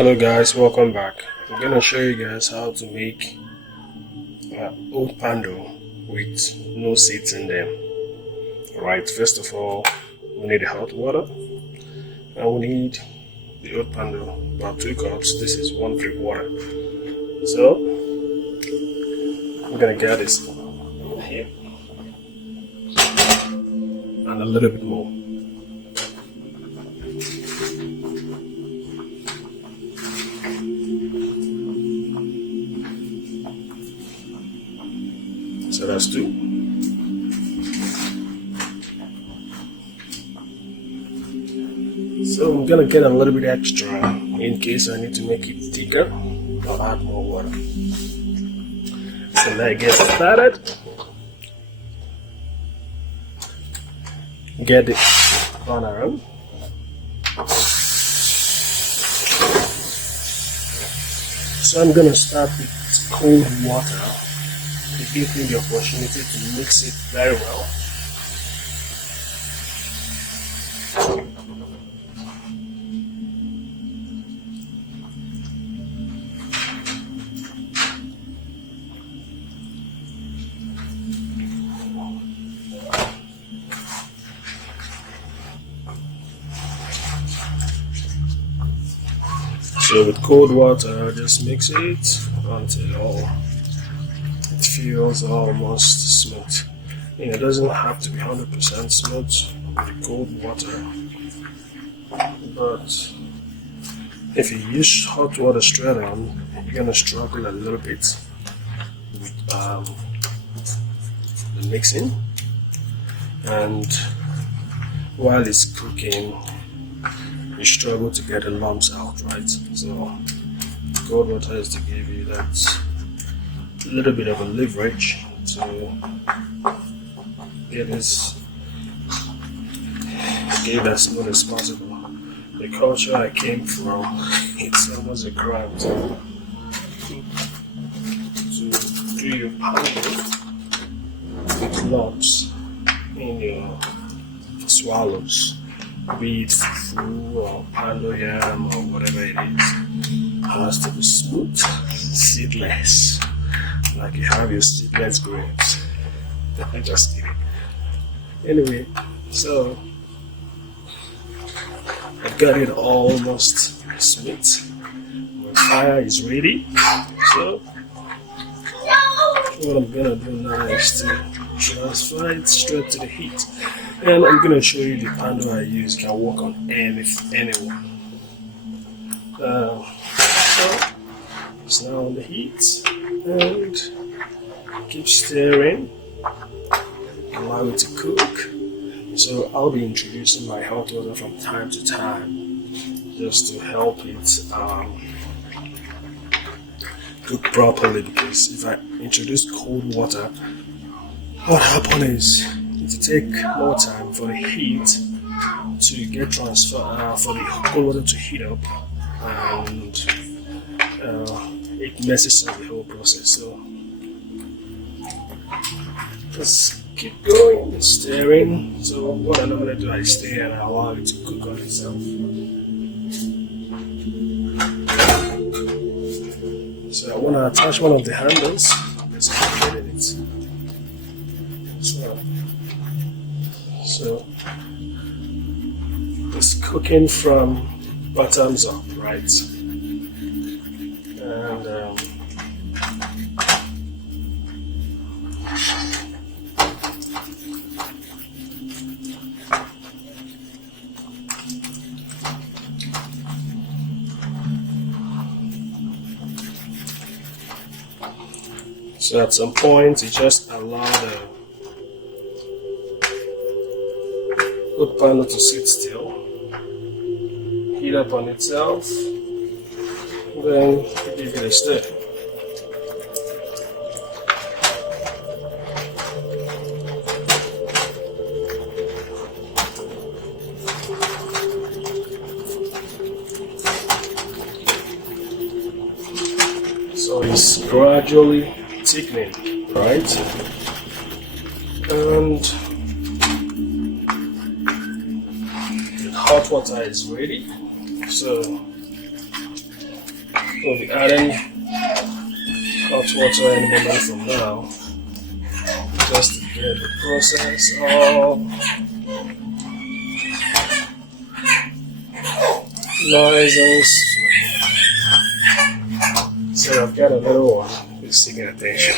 Hello guys, welcome back. I'm gonna show you guys how to make oat poundo with no seeds in them. Alright, first of all, we need the hot water and we need the oat poundo, about 2 cups. This is 1 3 water. So I'm gonna get this here and a little bit more. So that's 2. So I'm gonna get a little bit extra in case I need to make it thicker. I'll add more water. So let's get started. Get it on around. So I'm gonna start with cold water. It gives me the opportunity to mix it very well. So with cold water, just mix it until it feels almost smooth. It doesn't have to be 100% smooth with cold water, but if you use hot water straight on, you're gonna struggle a little bit with the mixing, and while it's cooking, you struggle to get the lumps out, right? So cold water is to give you that little bit of a leverage to get this as smooth as possible. The culture I came from, it's almost a crime to do your poundo with lumps in your swallows, be it fufu or poundo yam or whatever it is. It has to be smooth, seedless, like you have your seedless grapes. I'm just kidding. Anyway, so I've got it almost smooth. My fire is ready. So what I'm gonna do now is to transfer it straight to the heat. And I'm gonna show you the poundo I use. It can work on anyone. So it's now on the heat, and keep stirring, allow it to cook. So I'll be introducing my hot water from time to time just to help it cook properly, because if I introduce cold water, what happens is it will take more time for the heat to get transferred, for the cold water to heat up, and it messes up the whole process. So just keep going, stirring. So what I normally do, I stir and I allow it to cook on itself. So I want to attach one of the handles. Let's get it. So it's cooking from bottoms up, right? And so at some point, you just allow the oat poundo to sit still, heat up on itself, then give it a stir. So it's gradually thickening, right? And the hot water is ready. So We'll be adding hot water any moment from now, just to get the process all nice and smooth. So I've got a little one who's seeking attention.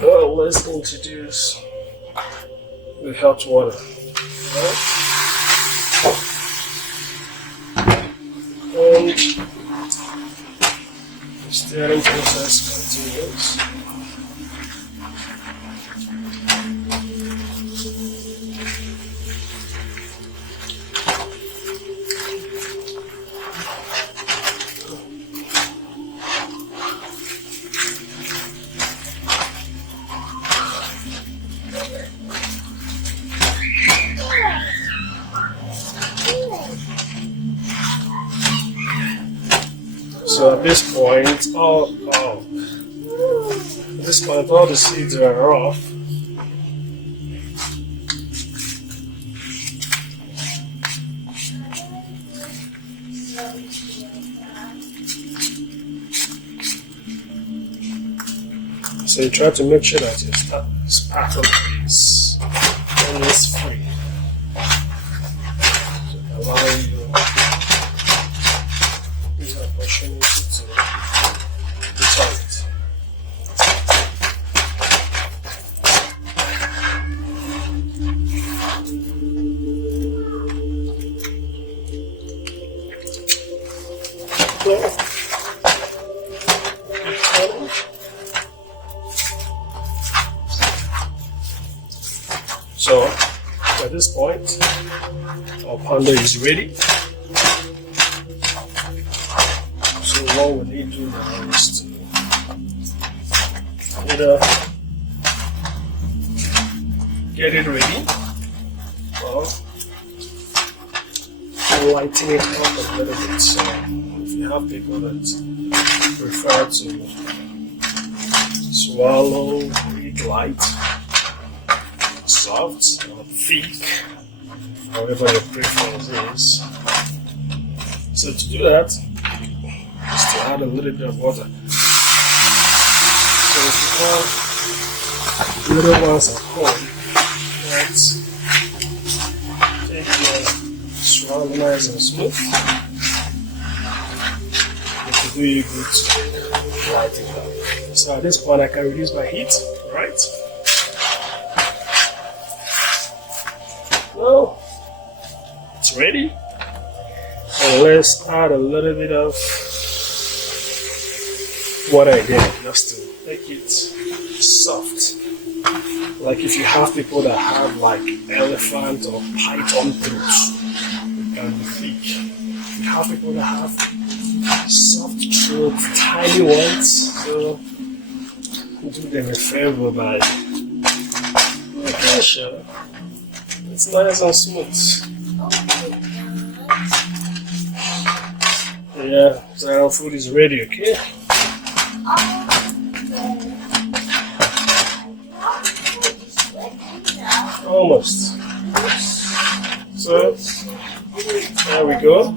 Well, let's introduce the hot water. And the stirring process continues. So at this point, all the seeds are off. So you try to make sure that your spatula is always free, to allow you the opportunity to turn it. So at this point, our poundo is ready. So what we need to do now is to either get it ready or lighten it up a little bit. So if you have people that prefer to swallow it light, soft or thick, however your preference is. So to do that, is to add a little bit of water. So if you have little ones at home, let's take your swallow nice and smooth. It will do you good to light it up. So at this point I can reduce my heat, right? Now it's ready, and let's add a little bit of water again just to make it soft. Like if you have people that have like elephant or python throats, it can be thick. If you have people that have soft throat, tiny ones, so do them a favor by making sure it's nice and smooth. Yeah, so our food is ready, okay? Almost. So, there we go.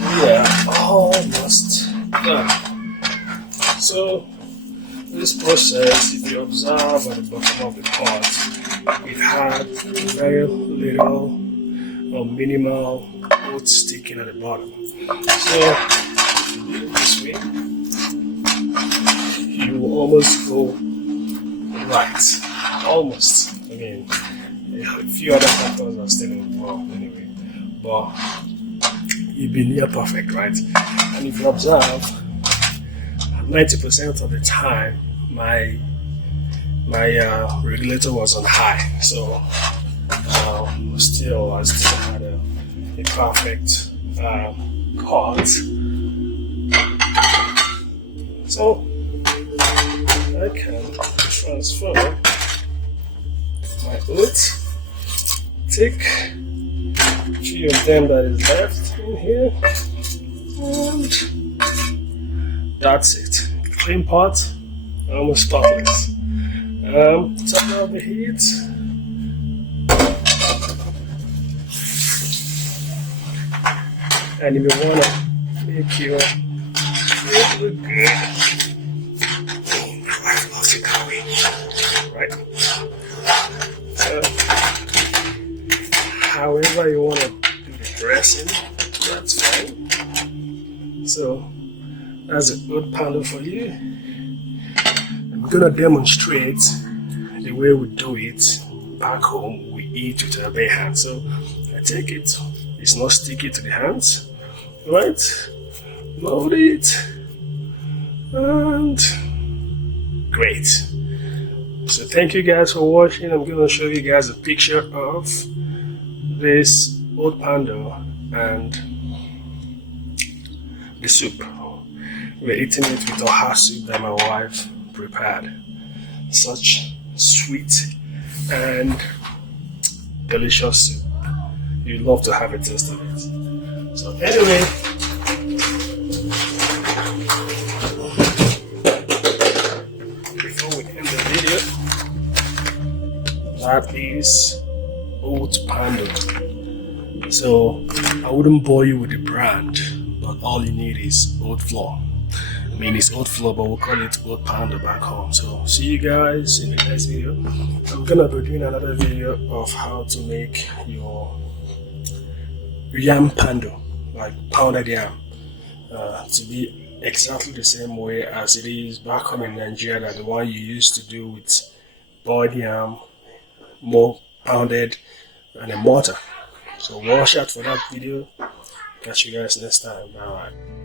We are almost done. So, this process, if you observe at the bottom of the pot, it had very little or minimal oats sticking at the bottom. So, if you do it this way, you will almost go right. Almost. I mean, a few other factors are still involved anyway, but you've been near perfect, right? And if you observe, 90% of the time, my regulator was on high, so I still had a perfect cut. So I can transfer my oats, take a few of them that is left in here, and that's it. Clean pot, almost spotless. Turn off the heat. And if you want to make your food look good, my wife loves it that way, right? However you want to do the dressing, that's fine. So that's an oat poundo for you. I'm gonna demonstrate the way we do it back home. We eat with our bare hands. So I take it, it's not sticky to the hands, right? Load it, and great. So thank you guys for watching. I'm gonna show you guys a picture of this oat poundo and the soup. We're eating it with oha soup that my wife prepared. Such sweet and delicious soup. You'd love to have a taste of it. So anyway, before we end the video, that is oat poundo. So I wouldn't bore you with the brand, but all you need is oat flour. I mean, it's oat flour, but we'll call it oat poundo back home. So see you guys in the next video. I'm gonna be doing another video of how to make your yam poundo, like pounded yam, to be exactly the same way as it is back home in Nigeria, that the one you used to do with boiled yam, more pounded, and a mortar. So watch out for that video. Catch you guys next time. Bye.